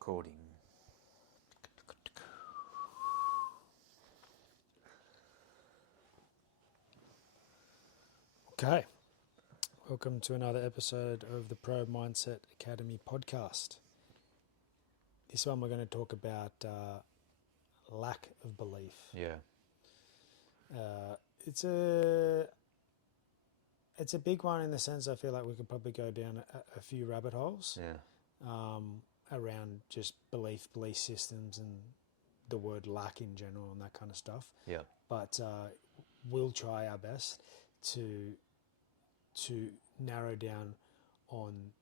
recording. Okay, welcome to another episode of the Pro Mindset Academy podcast. This one we're going to talk about lack of belief. Yeah. It's a big one in the sense I feel like we could probably go down a few rabbit holes around just belief systems and the word lack in general and that kind of stuff. Yeah. But we'll try our best to narrow down on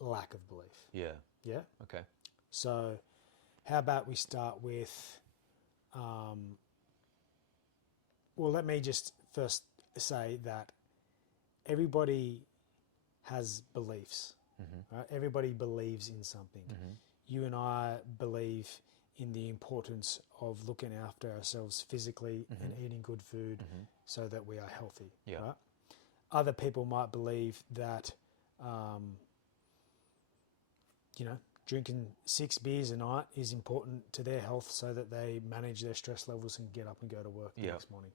lack of belief. Yeah. Yeah? Okay. So how about we start with, let me just first say that everybody has beliefs, right? Everybody believes in something. You and I believe in the importance of looking after ourselves physically and eating good food so that we are healthy, right? Other people might believe that, drinking 6 beers a night is important to their health so that they manage their stress levels and get up and go to work the next morning.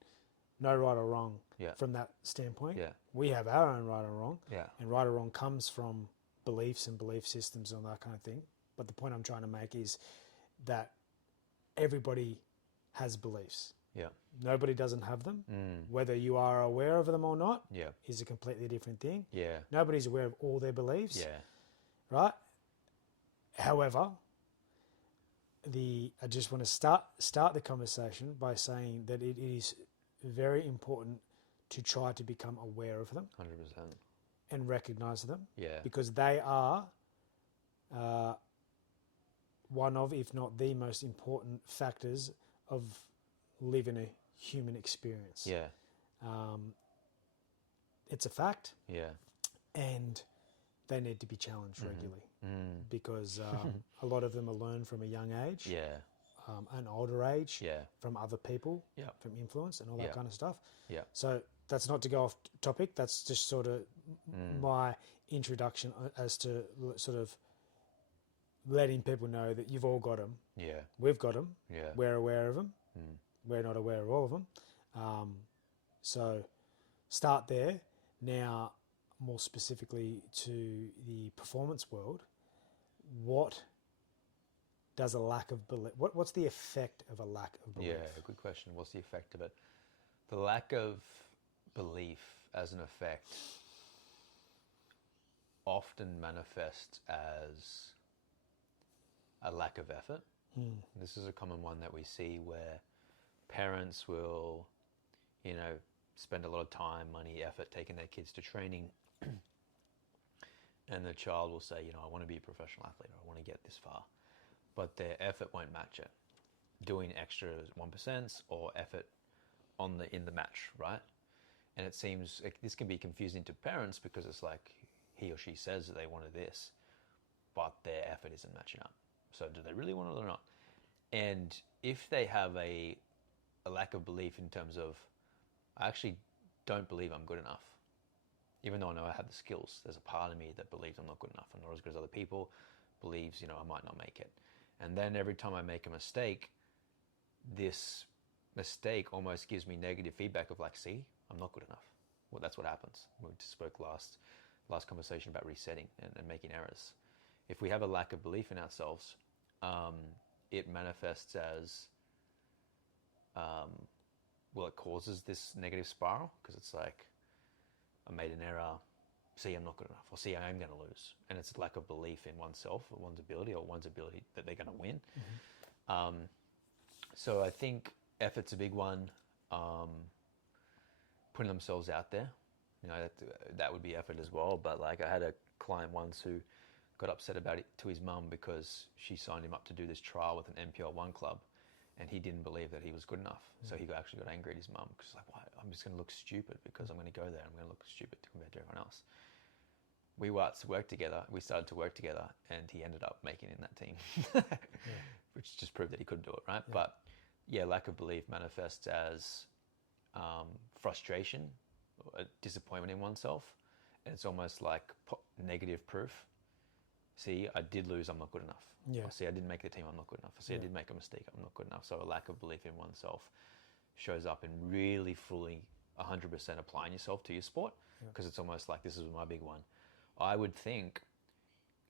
No right or wrong from that standpoint. Yeah. We have our own right or wrong. Yeah. And right or wrong comes from beliefs and belief systems and that kind of thing. But the point I'm trying to make is that everybody has beliefs. Yeah. Nobody doesn't have them. Whether you are aware of them or not is a completely different thing. Yeah. Nobody's aware of all their beliefs. Yeah. Right? However, I just want to start the conversation by saying that it is very important to try to become aware of them 100%. and recognize them. Yeah. Because they are one of, if not the most important factors of living a human experience. Yeah. It's a fact. Yeah. And they need to be challenged regularly because a lot of them are learned from a young age, an older age, from other people, from influence and all that kind of stuff. Yeah. So that's not to go off topic. That's just sort of my introduction as to sort of letting people know that you've all got them. Yeah. We've got them. Yeah. We're aware of them. We're not aware of all of them. So start there. Now, more specifically to the performance world, what does a lack of belief, what's the effect of a lack of belief? Yeah, good question. What's the effect of it? The lack of belief as an effect often manifests as a lack of effort. This is a common one that we see where parents will, spend a lot of time, money, effort taking their kids to training and the child will say, I want to be a professional athlete or I want to get this far. But their effort won't match it. Doing extra 1% or effort in the match, right? And it seems like this can be confusing to parents because it's like he or she says that they wanted this, but their effort isn't matching up. So do they really want it or not? And if they have a lack of belief in terms of, I actually don't believe I'm good enough. Even though I know I have the skills, there's a part of me that believes I'm not good enough. I'm not as good as other people, believes, I might not make it. And then every time I make a mistake, this mistake almost gives me negative feedback of like, see, I'm not good enough. Well, that's what happens. We spoke last conversation about resetting and making errors. If we have a lack of belief in ourselves, it manifests as, it causes this negative spiral because it's like, I made an error, see, I'm not good enough, or see, I am going to lose. And it's lack of belief in oneself or one's ability that they're going to win. So I think effort's a big one. Putting themselves out there, that would be effort as well. But like I had a client once who got upset about it to his mum because she signed him up to do this trial with an NPL1 club. And he didn't believe that he was good enough. So he actually got angry at his mum because like, why? I'm just going to look stupid because I'm going to go there. I'm going to look stupid compared to everyone else. We started to work together and he ended up making it in that team, which just proved that he couldn't do it, right? Yeah. But lack of belief manifests as frustration, disappointment in oneself. And it's almost like negative proof see, I did lose, I'm not good enough. Yeah. Or see, I didn't make the team, I'm not good enough. Or see, I did make a mistake, I'm not good enough. So a lack of belief in oneself shows up in really fully 100% applying yourself to your sport, because it's almost like, this is my big one. I would think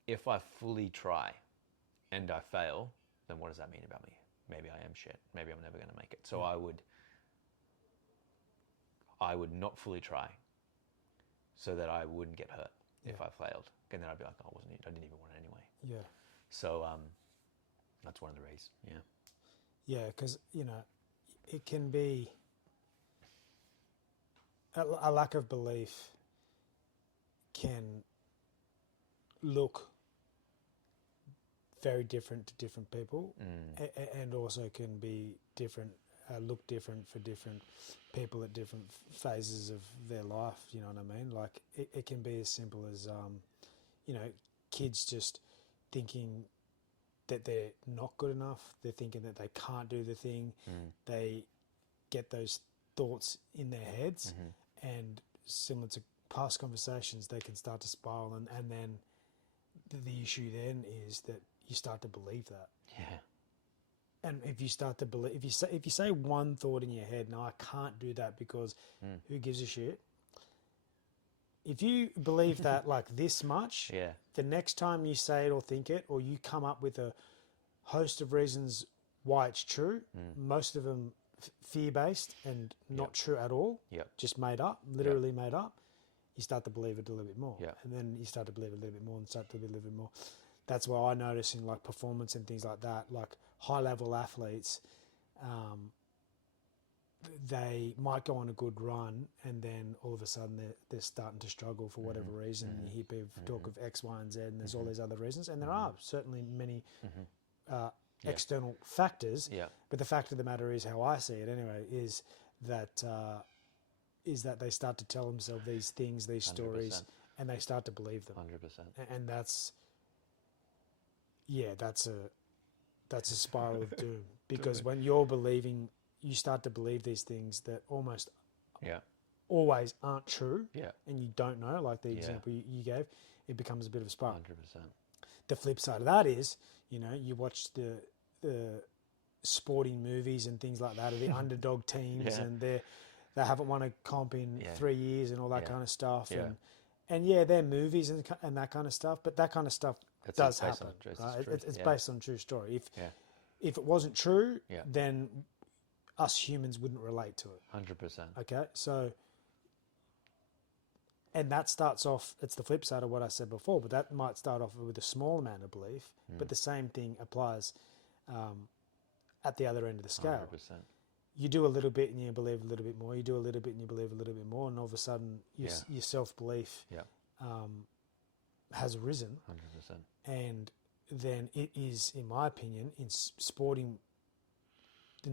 if I fully try and I fail, then what does that mean about me? Maybe I am shit. Maybe I'm never going to make it. So I would not fully try so that I wouldn't get hurt if I failed. And then I'd be like, oh, I didn't even want it anyway. Yeah. So that's one of the reasons. Yeah. Yeah, because, it can be a lack of belief can look very different to different people, and also can be different, look different for different people at different phases of their life. You know what I mean? Like it can be as simple as kids just thinking that they're not good enough. They're thinking that they can't do the thing. They get those thoughts in their heads, and similar to past conversations, they can start to spiral, and then the issue then is that you start to believe that. Yeah. And if you start to believe, if you say one thought in your head, no, I can't do that because who gives a shit? If you believe that like this much, the next time you say it or think it, or you come up with a host of reasons why it's true, most of them fear-based and not true at all, just made up, literally made up, you start to believe it a little bit more. And then you start to believe it a little bit more and start to believe it a little bit more. That's why I notice in like performance and things like that, like high-level athletes, they might go on a good run and then all of a sudden they're starting to struggle for whatever reason. You hear people talk of X, Y, and Z, and there's all these other reasons. And there are certainly many external factors. But the fact of the matter is, how I see it anyway, is that they start to tell themselves these things, these stories, 100%. And they start to believe them. 100%. And that's a spiral of doom. Because when you're believing, you start to believe these things that almost always aren't true, and you don't know, like the example you gave, it becomes a bit of a spiral. 100%. The flip side of that is, you watch the sporting movies and things like that, or the underdog teams, and they haven't won a comp in 3 years and all that kind of stuff. And they're movies and that kind of stuff, but that kind of stuff does happen. Right? It's based on a true story. If it wasn't true, then us humans wouldn't relate to it. 100%. Okay, so, and that starts off, it's the flip side of what I said before, but that might start off with a small amount of belief, but the same thing applies at the other end of the scale. 100%. You do a little bit and you believe a little bit more, you do a little bit and you believe a little bit more, and all of a sudden your self-belief has risen. 100%. And then it is, in my opinion, in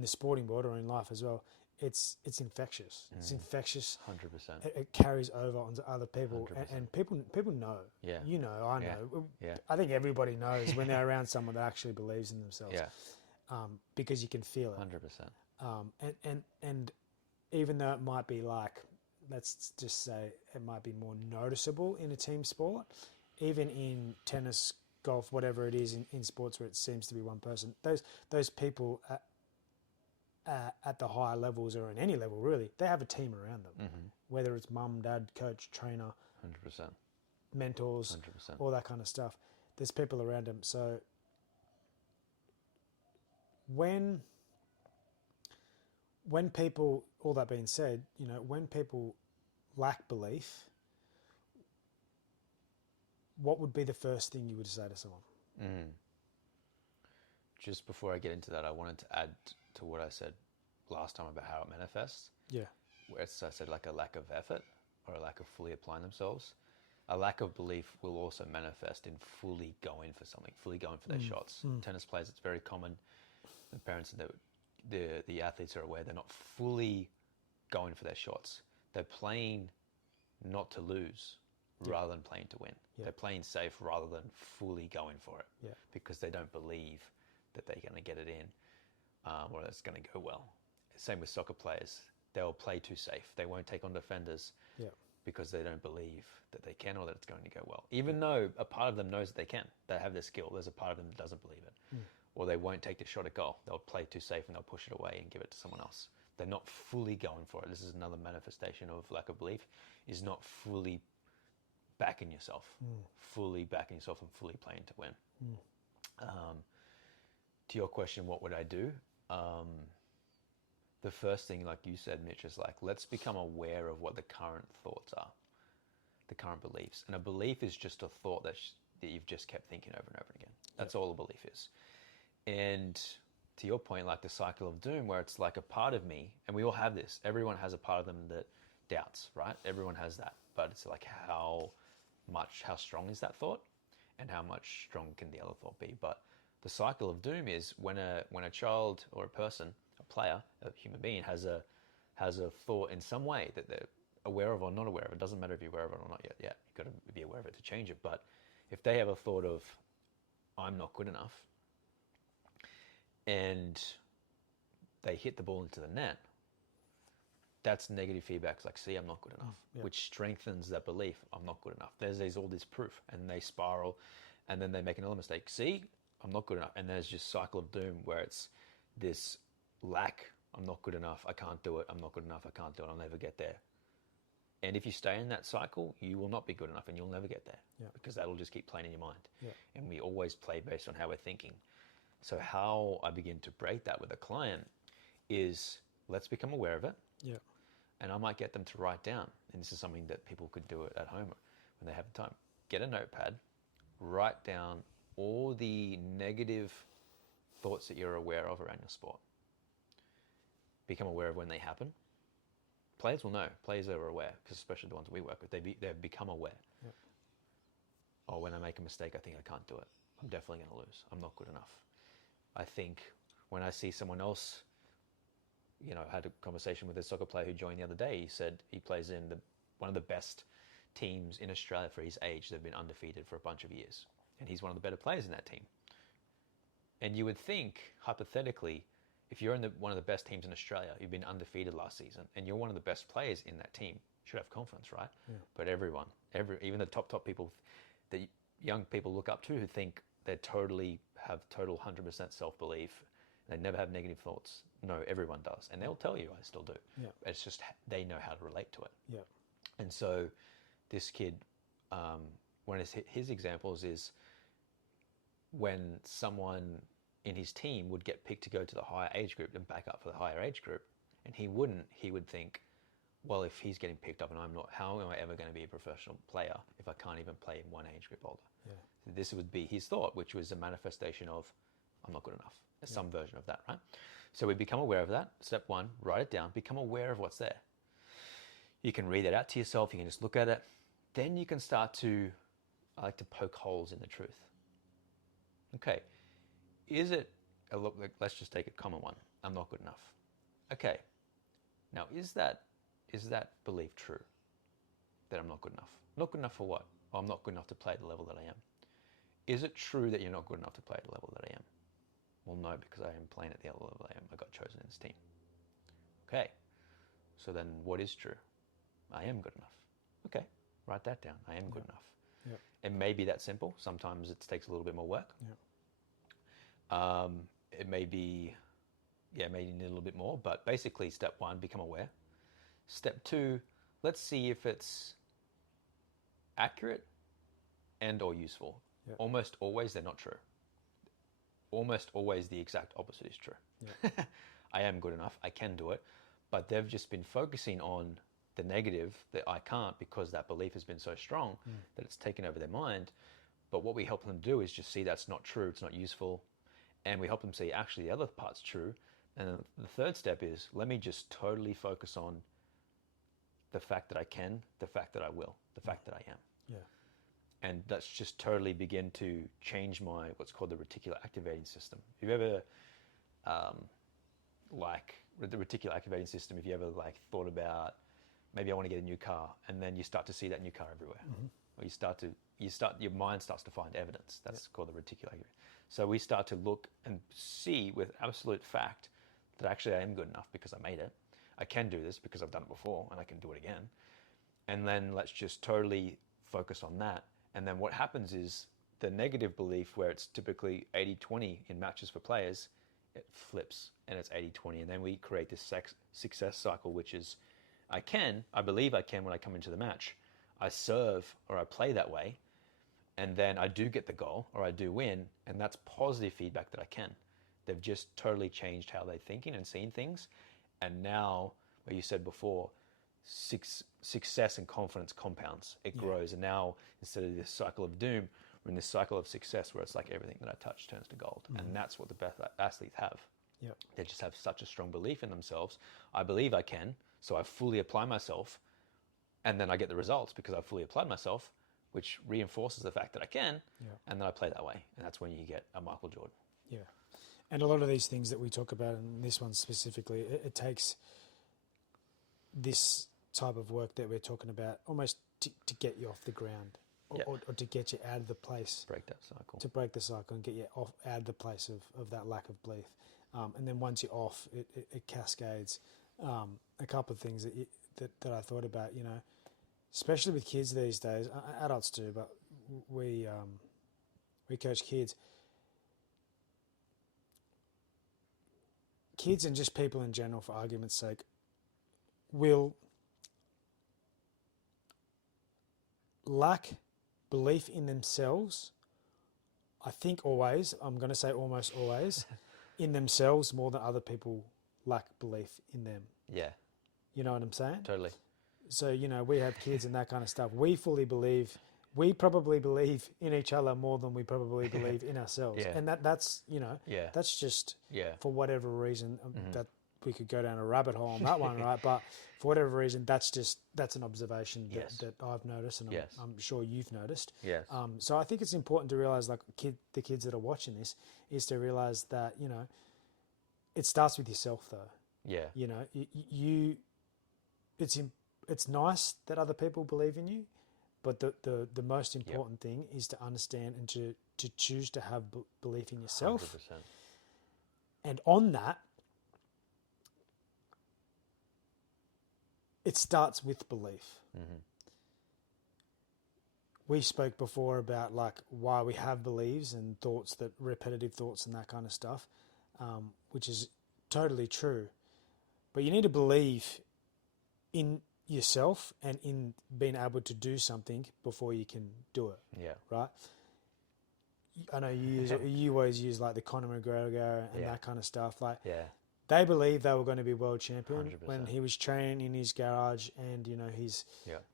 the sporting world or in life as well, it's infectious. It's infectious. 100%. It carries over onto other people, and people know. Yeah. You know, I know. Yeah. I think everybody knows when they're around someone that actually believes in themselves. Yeah. Because you can feel it. 100%. And even though it might be like, let's just say it might be more noticeable in a team sport, even in tennis, golf, whatever it is, in sports where it seems to be one person, those people at the higher levels, or in any level really, they have a team around them, whether it's mum, dad, coach, trainer, 100%, mentors, 100%. all that kind of stuff. There's people around them. So when people, all that being said, when people lack belief, what would be the first thing you would say to someone? Just before I get into that, I wanted to add to what I said last time about how it manifests. Yeah. Where I said like a lack of effort or a lack of fully applying themselves. A lack of belief will also manifest in fully going for something, fully going for their shots. Tennis players, it's very common. The parents, the athletes are aware they're not fully going for their shots. They're playing not to lose rather than playing to win. They're playing safe rather than fully going for it because they don't believe that they're going to get it in or it's going to go well. Same with soccer players. They'll play too safe. They won't take on defenders because they don't believe that they can or that it's going to go well. Even though a part of them knows that they can, they have their skill, there's a part of them that doesn't believe it. Or they won't take the shot at goal. They'll play too safe and they'll push it away and give it to someone else. They're not fully going for it. This is another manifestation of lack of belief, is not fully backing yourself, fully backing yourself and fully playing to win. To your question, what would I do? The first thing, like you said, Mitch, is like, let's become aware of what the current thoughts are, the current beliefs. And a belief is just a thought that you've just kept thinking over and over again. That's all a belief is. And to your point, like the cycle of doom, where it's like a part of me, and we all have this. Everyone has a part of them that doubts, right? Everyone has that. But it's like how strong is that thought, and how much strong can the other thought be? But the cycle of doom is when a child or a person, a player, a human being has a thought in some way that they're aware of or not aware of. It doesn't matter if you're aware of it or not yet. Yeah, you've got to be aware of it to change it. But if they have a thought of, I'm not good enough, and they hit the ball into the net, that's negative feedback. It's like, see, I'm not good enough, which strengthens that belief. I'm not good enough. There's all this proof, and they spiral, and then they make another mistake. See, I'm not good enough. And there's just cycle of doom where it's this lack. I'm not good enough. I can't do it. I'm not good enough. I can't do it. I'll never get there. And if you stay in that cycle, you will not be good enough and you'll never get there because that'll just keep playing in your mind. And we always play based on how we're thinking. So how I begin to break that with a client is, let's become aware of it. And I might get them to write down, and this is something that people could do at home when they have the time. Get a notepad, write down all the negative thoughts that you're aware of around your sport. Become aware of when they happen. Players will know. Players are aware, because especially the ones we work with, they've become aware. Oh, when I make a mistake, I think I can't do it. I'm definitely going to lose. I'm not good enough. I think when I see someone else, I had a conversation with a soccer player who joined the other day. He said he plays in one of the best teams in Australia for his age. They've been undefeated for a bunch of years. And he's one of the better players in that team. And you would think, hypothetically, if you're in one of the best teams in Australia, you've been undefeated last season, and you're one of the best players in that team, you should have confidence, right? But even the top people that young people look up to, who think they have total 100% self-belief, they never have negative thoughts. No, everyone does. And they'll tell you, I still do. It's just they know how to relate to it. And so this kid, one of his examples is when someone in his team would get picked to go to the higher age group and back up for the higher age group, and he wouldn't, he would think, well, if he's getting picked up and I'm not, how am I ever going to be a professional player if I can't even play in one age group older? So this would be his thought, which was a manifestation of, I'm not good enough. There's some version of that, right? So we become aware of that. Step one, write it down. Become aware of what's there. You can read it out to yourself. You can just look at it. Then you can start to, I like to poke holes in the truth. Okay, let's just take a common one. I'm not good enough. Okay, now is that belief true? That I'm not good enough? Not good enough for what? Well, I'm not good enough to play at the level that I am. Is it true that you're not good enough to play at the level that I am? Well, no, because I am playing at the level I am. I got chosen in this team. Okay, so then what is true? I am good enough. Okay, write that down. I am good enough. It may be that simple. Sometimes it takes a little bit more work. It may be, maybe need a little bit more, but basically step one, become aware. Step two, let's see if it's accurate and or useful. Almost always they're not true. Almost always the exact opposite is true. I am good enough, I can do it, but they've just been focusing on the negative that I can't, because that belief has been so strong that it's taken over their mind. But what we help them do is just see that's not true, it's not useful, and we help them see actually the other part's true. And then the third step is, let me just totally focus on the fact that I can, the fact that I will, the fact that I am. And that's just totally begin to change my, what's called the reticular activating system. If you ever, the reticular activating system, if you ever thought about, maybe I want to get a new car, and then you start to see that new car everywhere. Or your mind starts to find evidence. That's called the reticular activating. So we start to look and see with absolute fact that actually I am good enough because I made it. I can do this because I've done it before and I can do it again. and then let's just totally focus on that. And then what happens is the negative belief, where it's typically 80-20 in matches for players, it flips and it's 80-20. And then we create this success cycle, which is I believe I can when I come into the match. I serve or I play that way, and then I do get the goal or I do win, and that's positive feedback that I can. They've just totally changed how they're thinking and seeing things. And now, where you said before, success and confidence compounds. It grows. And now, instead of this cycle of doom, we're in this cycle of success where it's like everything that I touch turns to gold. And that's what the best athletes have. Yep. They just have such a strong belief in themselves. I believe I can, so I fully apply myself, and then I get the results because I fully applied myself, which reinforces the fact that I can, and then I play that way. And that's when you get a Michael Jordan. Yeah. And a lot of these things that we talk about, and this one specifically, it takes this type of work that we're talking about almost to get you off the ground, or to get you out of the place. Break that cycle. To break the cycle and get you out of the place of that lack of belief. And then once you're off, it cascades. A couple of things that I thought about, especially with kids these days, adults too, but we coach kids. Kids and just people in general, for argument's sake, will lack belief in themselves. I think always, I'm going to say almost always, in themselves more than other people lack belief in them. Yeah. You know what I'm saying? Totally. So, we have kids and that kind of stuff. We probably believe in each other more than we probably believe in ourselves. Yeah. And that's that's just for whatever reason that we could go down a rabbit hole on that one, right? But for whatever reason, that's an observation that I've noticed, and I'm sure you've noticed. Yes. So I think it's important to realize, like the kids that are watching this, is to realize that, it starts with yourself though. Yeah. It's nice that other people believe in you, but the most important thing is to understand and to choose to have belief in yourself. 100%. And on that, it starts with belief. Mm-hmm. We spoke before about like why we have beliefs and thoughts, that repetitive thoughts and that kind of stuff, which is totally true. But you need to believe in yourself and in being able to do something before you can do it. Yeah. Right? I know you always use like the Conor McGregor and that kind of stuff. Like, they believed they were going to be world champion 100%. when he was training in his garage, and his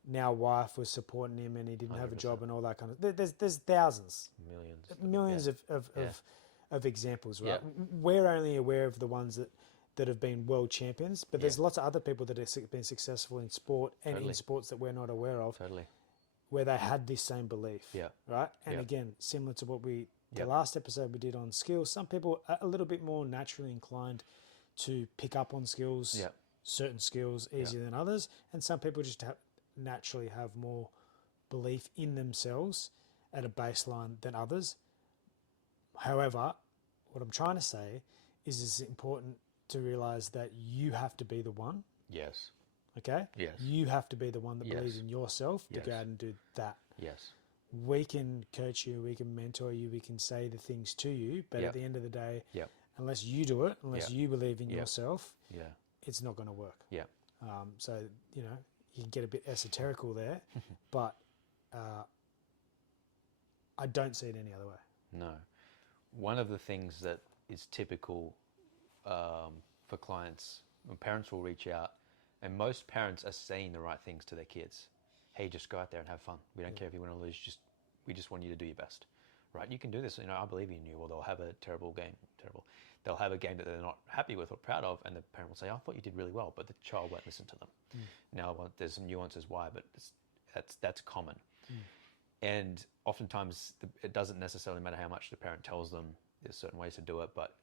now wife was supporting him, and he didn't have a job and all that kind of. There's thousands, millions of examples, right? Yeah. We're only aware of the ones that have been world champions, but there's lots of other people that have been successful in sport and in sports that we're not aware of, where they had this same belief, right? And again, similar to what the last episode we did on skills, some people are a little bit more naturally inclined to pick up on skills, certain skills easier than others, and some people just naturally have more belief in themselves at a baseline than others. However, what I'm trying to say is it's important to realize that you have to be the one. Yes. Okay? Yes. You have to be the one that believes in yourself to go out and do that. Yes. We can coach you, we can mentor you, we can say the things to you, but at the end of the day, unless you do it, unless you believe in yourself, it's not going to work. Yeah. So, you can get a bit esoterical there, but I don't see it any other way. No. One of the things that is typical for clients, when parents will reach out, and most parents are saying the right things to their kids. Hey, just go out there and have fun. We don't care if you win or lose. We just want you to do your best, right? You can do this. I believe in you. Or they'll have a terrible game. They'll have a game that they're not happy with or proud of, and the parent will say, "I thought you did really well," but the child won't listen to them. Now, there's some nuances why, but that's common. And oftentimes, it doesn't necessarily matter how much the parent tells them. There's certain ways to do it, but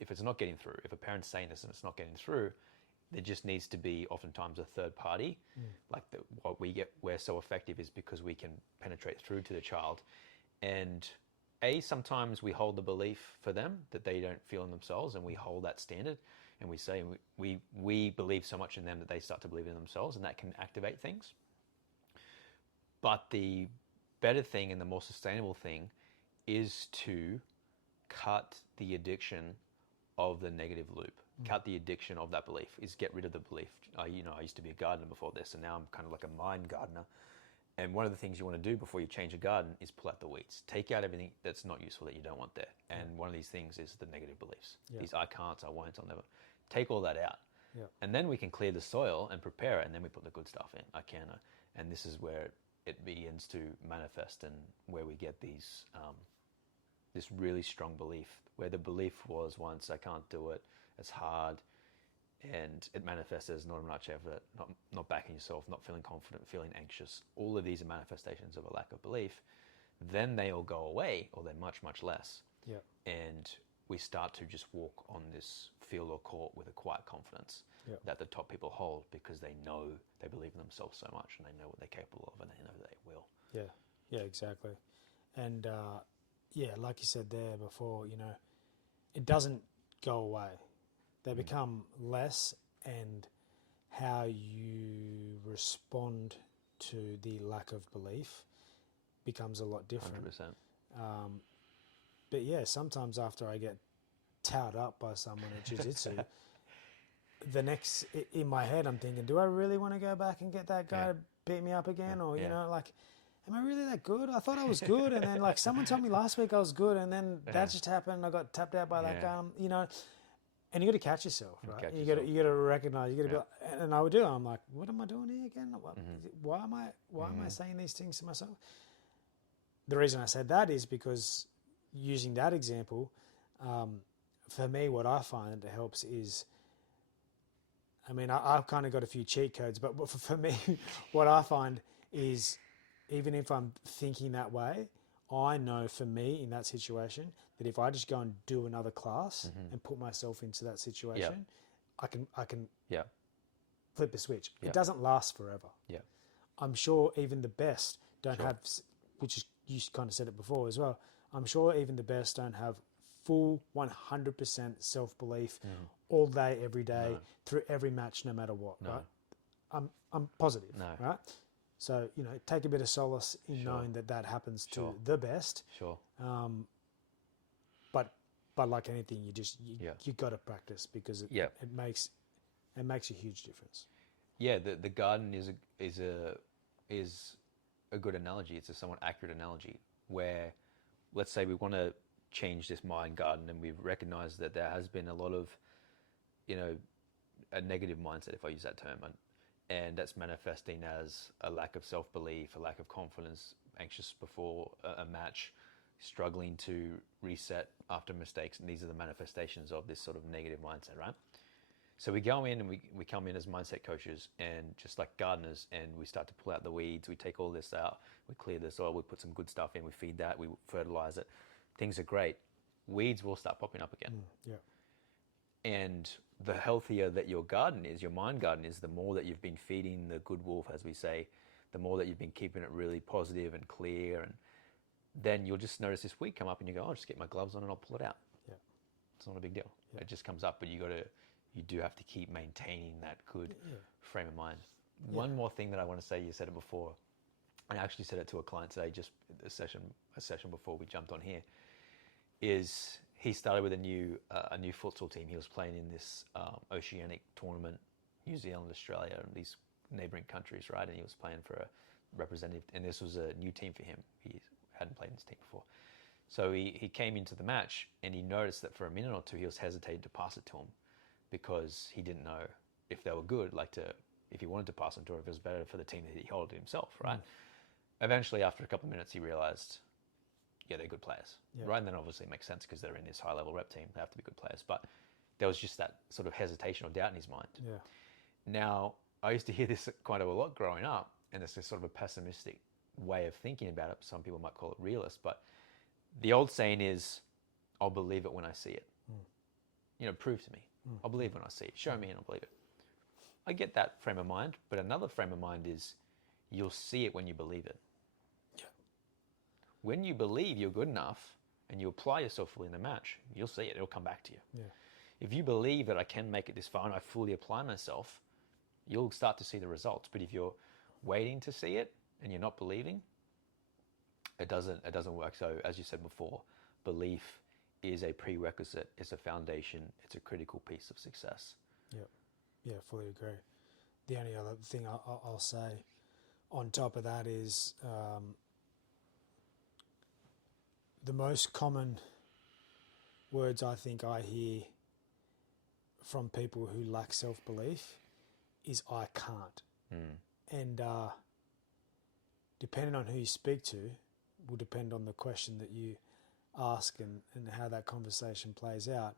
if it's not getting through, if a parent's saying this and it's not getting through, there just needs to be oftentimes a third party. Like we're so effective is because we can penetrate through to the child. And sometimes we hold the belief for them that they don't feel in themselves, and we hold that standard, and we say we believe so much in them that they start to believe in themselves, and that can activate things. But the better thing and the more sustainable thing is to cut the addiction of the negative loop, cut the addiction of that belief, is get rid of the belief. I used to be a gardener before this, and now I'm kind of like a mind gardener. And one of the things you want to do before you change a garden is pull out the weeds. Take out everything that's not useful that you don't want there. And one of these things is the negative beliefs. These I can'ts, I won't, I'll never. Take all that out. And then we can clear the soil and prepare it, and then we put the good stuff in. I can. And this is where it begins to manifest, and where we get these this really strong belief, where the belief was once, I can't do it, it's hard, and it manifests as not much effort, not backing yourself, not feeling confident, feeling anxious. All of these are manifestations of a lack of belief. Then they all go away, or they're much, much less. And we start to just walk on this field or court with a quiet confidence that the top people hold, because they know, they believe in themselves so much, and they know what they're capable of, and they know they will. Yeah, exactly. And like you said there before, it doesn't go away. They become less, and how you respond to the lack of belief becomes a lot different. 100%. But yeah, sometimes after I get towed up by someone at jiu-jitsu, the next, in my head, I'm thinking, do I really want to go back and get that guy to beat me up again? Or, am I really that good? I thought I was good. And then someone told me last week I was good, and then that just happened. I got tapped out by that guy, and you got to catch yourself, right? You got to recognize, you got to be like, and I would do. I'm like, what am I doing here again? Why am I saying these things to myself? The reason I said that is because, using that example, for me, what I find that helps is, I've kind of got a few cheat codes, but for me, what I find is, even if I'm thinking that way, I know for me in that situation that if I just go and do another class and put myself into that situation, I can flip the switch. It doesn't last forever. I'm sure even the best don't have, which is, you kind of said it before as well, I'm sure even the best don't have full 100% self-belief all day, every day, through every match, no matter what, right? I'm positive, right? So, take a bit of solace in knowing that happens to the best. But like anything, you got to practice, because it makes a huge difference. Yeah, the garden is a good analogy. It's a somewhat accurate analogy, where, let's say we want to change this mind garden, and we've recognized that there has been a lot of, a negative mindset, if I use that term, and that's manifesting as a lack of self-belief, a lack of confidence, anxious before a match, struggling to reset after mistakes. And these are the manifestations of this sort of negative mindset, right? So we go in and we come in as mindset coaches, and just like gardeners, and we start to pull out the weeds. We take all this out, we clear the soil, we put some good stuff in, we feed that, we fertilize it. Things are great. Weeds will start popping up again. And the healthier that your garden is, your mind garden is, the more that you've been feeding the good wolf, as we say, the more that you've been keeping it really positive and clear. And then you'll just notice this weed come up, and you go, I'll just get my gloves on and I'll pull it out. It's not a big deal. It just comes up, but you do have to keep maintaining that good frame of mind. One more thing that I want to say, you said it before, and I actually said it to a client today, just a session before we jumped on here, is he started with a new futsal team. He was playing in this oceanic tournament, New Zealand, Australia, and these neighboring countries, right? And he was playing for a representative, and this was a new team for him. He hadn't played in this team before. So he came into the match, and he noticed that for a minute or two, he was hesitating to pass it to him, because he didn't know if they were good, if he wanted to pass them to, or if it was better for the team that he held himself, right? Eventually, after a couple of minutes, he realized, they're good players, right? And then obviously it makes sense, because they're in this high-level rep team. They have to be good players. But there was just that sort of hesitation or doubt in his mind. Now, I used to hear this quite a lot growing up, and it's this sort of a pessimistic way of thinking about it. Some people might call it realist, but the old saying is, I'll believe it when I see it. Prove to me. I'll believe when I see it. Show me and I'll believe it. I get that frame of mind, but another frame of mind is, you'll see it when you believe it. When you believe you're good enough and you apply yourself fully in the match, you'll see it. It'll come back to you. If you believe that I can make it this far and I fully apply myself, you'll start to see the results. But if you're waiting to see it, and you're not believing, it doesn't work. So as you said before, belief is a prerequisite, it's a foundation, it's a critical piece of success. Yeah, fully agree. The only other thing I'll say on top of that is the most common words I think I hear from people who lack self-belief is "I can't." And depending on who you speak to will depend on the question that you ask and how that conversation plays out.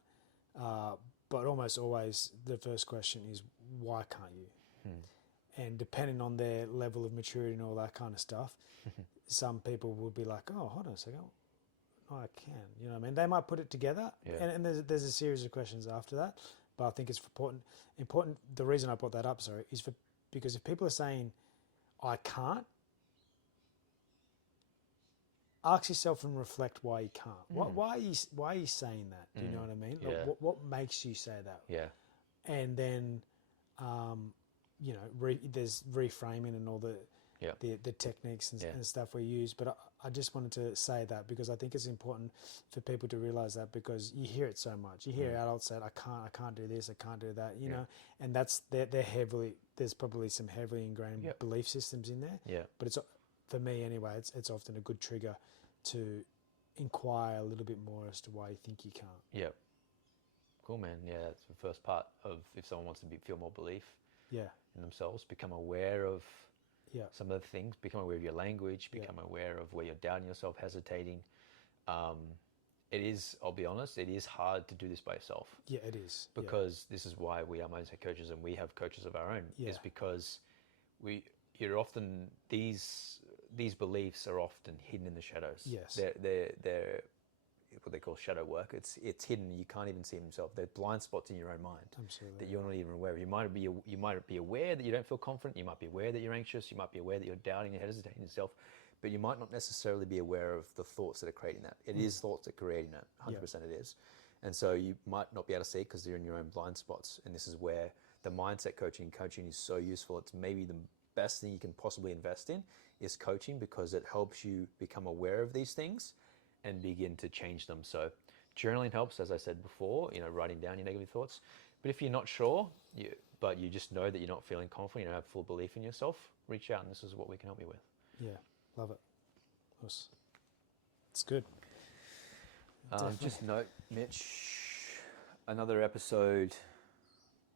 But almost always the first question is, why can't you? And depending on their level of maturity and all that kind of stuff, some people will be like, oh, hold on a second, I can. You know what I mean? They might put it together, and there's a series of questions after that. But I think it's important. The reason I brought that up, is because if people are saying, I can't, ask yourself and reflect why you can't. Why are you saying that? Do you know what I mean? Like, what makes you say that? Yeah. And then, there's reframing and all the techniques and stuff we use. But I just wanted to say that because I think it's important for people to realize that, because you hear it so much. You hear adults say, I can't do this, I can't do that, you know, and they're heavily, there's probably some heavily ingrained belief systems in there. Yeah. But it's, for me anyway, it's often a good trigger to inquire a little bit more as to why you think you can't. Yeah. Cool, man. Yeah, that's the first part of if someone wants to feel more belief in themselves, become aware of some of the things, become aware of your language, become aware of where you're doubting yourself, hesitating. It is, I'll be honest, it is hard to do this by yourself. Yeah, it is. Because this is why we are mindset coaches and we have coaches of our own. Is because you're often, these beliefs are often hidden in the shadows. Yes. They're what they call shadow work. It's hidden. You can't even see them yourself. They're blind spots in your own mind. Absolutely. That you're not even aware of. You might be aware that you don't feel confident. You might be aware that you're anxious. You might be aware that you're doubting and hesitating yourself, but you might not necessarily be aware of the thoughts that are creating that. It is thoughts that are creating that. 100% it is. And so you might not be able to see it because you're in your own blind spots. And this is where the mindset coaching is so useful. It's maybe the best thing you can possibly invest in is coaching, because it helps you become aware of these things and begin to change them. So journaling helps, as I said before, writing down your negative thoughts. But if you're not sure, but you just know that you're not feeling confident, you don't have full belief in yourself, reach out and this is what we can help you with. Yeah, love it. It's good. Just note, Mitch, another episode